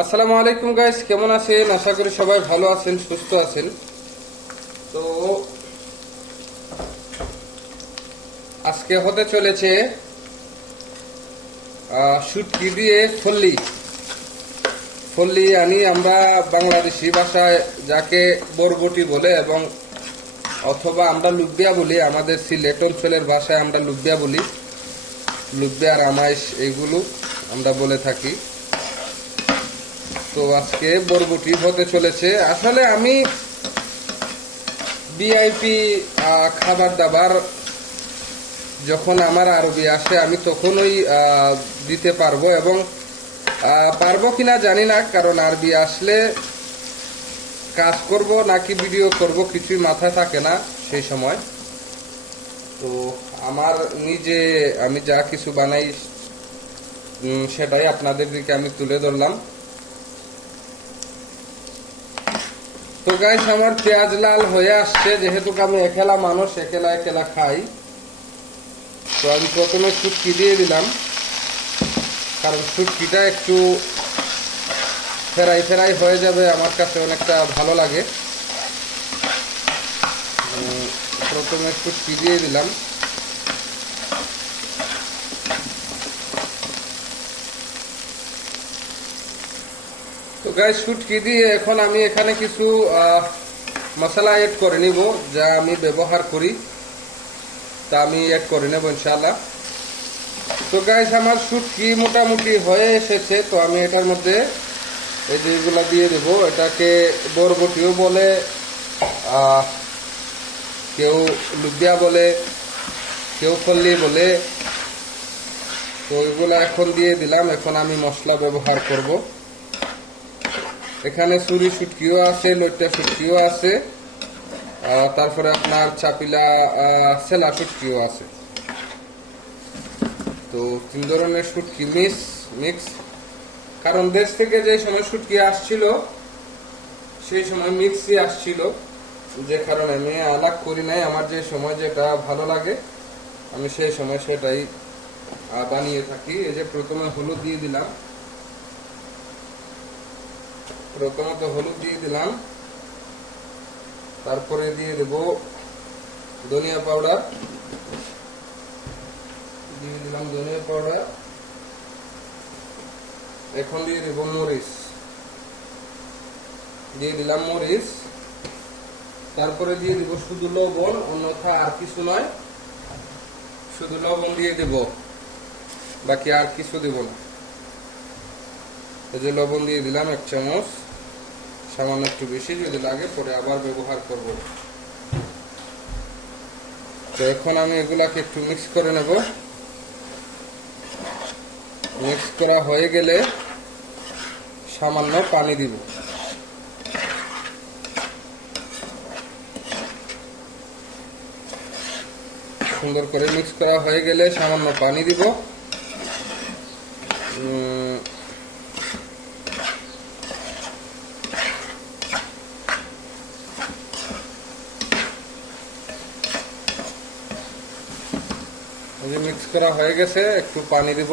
আসসালামু আলাইকুম গাইস, কেমন আছেন? আশা করি সবাই ভালো আছেন, সুস্থ আছেন। তো আজকে হতে চলেছে শুটকি দিয়ে ফল্লি ফল্লি আনি আমরা বাংলাদেশি ভাষায় যাকে বরবটি বলে, এবং অথবা আমরা লুবিয়া বলি। আমাদের সিলেট অঞ্চলের ভাষায় আমরা লুবিয়া বলি। লুবিয়া, রামাইশ এইগুলো আমরা বলে থাকি। তো আজকে বরবটি হতে চলেছে। আসলে আমি ভিআইপি খাবার দাবার যখন আমার আরবি আসে আমি তখনই দিতে পারবো, এবং পারবো কিনা জানি না, কারণ আরবি আসলে কাজ করব নাকি ভিডিও করব কিছুই মাথায় থাকে না সেই সময়। তো আমার নিজে আমি যা কিছু বানাই সেটাই আপনাদের দিকে আমি তুলে ধরলাম। তো গাইস, আমার পেঁয়াজ লাল হয়ে আসছে, যেহেতু আমি একলা মানুষ, একলা একলা খাই। তো আমি প্রথমে শুটকি দিয়ে দিলাম, কারণ শুটকিটা একটু ফেরাই ফেরাই হয়ে যাবে, আমার কাছে অনেকটা ভালো লাগে। প্রথমে শুটকি দিয়ে দিলাম। তো গাইস, শুটকি দিয়ে এখন আমি এখানে কিছু মশলা এড করে নিব, যা আমি ব্যবহার করি তা আমি এড করে নেব ইনশাআল্লাহ। তো গাইস, আমার শুটকি মোটামুটি হয়ে এসেছে। তো আমি এটার মধ্যে এই যে এগুলা দিয়ে দেব। এটাকে বরবটিও বলে, কেউ লুবিয়া বলে, কেউ ফল্লি বলে। তো এগুলা এখন দিয়ে দিলাম। এখন আমি মশলা ব্যবহার করব। এখানে সুরি শুটকিও আছে, লইট্টা শুটকিও আছে, তারপরে আপনার চাপিলা সেলা শুটকিও আছে। তো 3 ধরনের শুটকি মিক্স। কারণ দেশ থেকে যে সময় শুটকি আসছিল সেই সময় মিক্সই আসছিল, যে কারণে আমি আলাদা করি নাই। আমার যে সময় যেটা ভালো লাগে আমি সেই সময় সেটাই বানিয়ে থাকি। এই যে প্রথমে হলুদ দিয়ে দিলাম, প্রথমত হলুদ দিয়ে দিলাম, তারপরে দিয়ে দেব ধনিয়া পাউডার, দিয়ে দিলাম ধনিয়া পাউডার। এখন দিয়ে দেব মরিচ, দিয়ে দিলাম মরিচ। তারপরে দিয়ে দিব শুধু লবণ, অন্যথা আর কিছু নয়, শুধু লবণ দিয়ে দেব, বাকি আর কিছু দেব না। এই যে লবণ দিয়ে দিলাম 1 চামচ, সামান্য একটু বেশি, যদি লাগে পরে আবার ব্যবহার করব। তো এখন আমি এগুলাকে একটু মিক্স করে নেব। মিক্স করা হয়ে গেলে সামান্য পানি দিব। সুন্দর করে মিক্স করা হয়ে গেলে সামান্য পানি দিব। মিক্স করা হয়ে গেছে, একটু পানি দিব।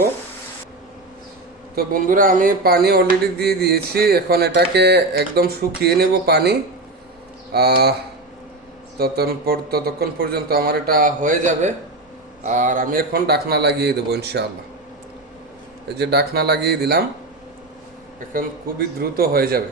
তো বন্ধুরা, আমি পানি অলরেডি দিয়ে দিয়েছি। এখন এটাকে একদম শুকিয়ে নেব পানি। ততক্ষণ পর্যন্ত আমার এটা হয়ে যাবে। আর আমি এখন ঢাকনা লাগিয়ে দেবো ইনশাআল্লাহ। এই যে ঢাকনা লাগিয়ে দিলাম, এখন খুবই দ্রুত হয়ে যাবে।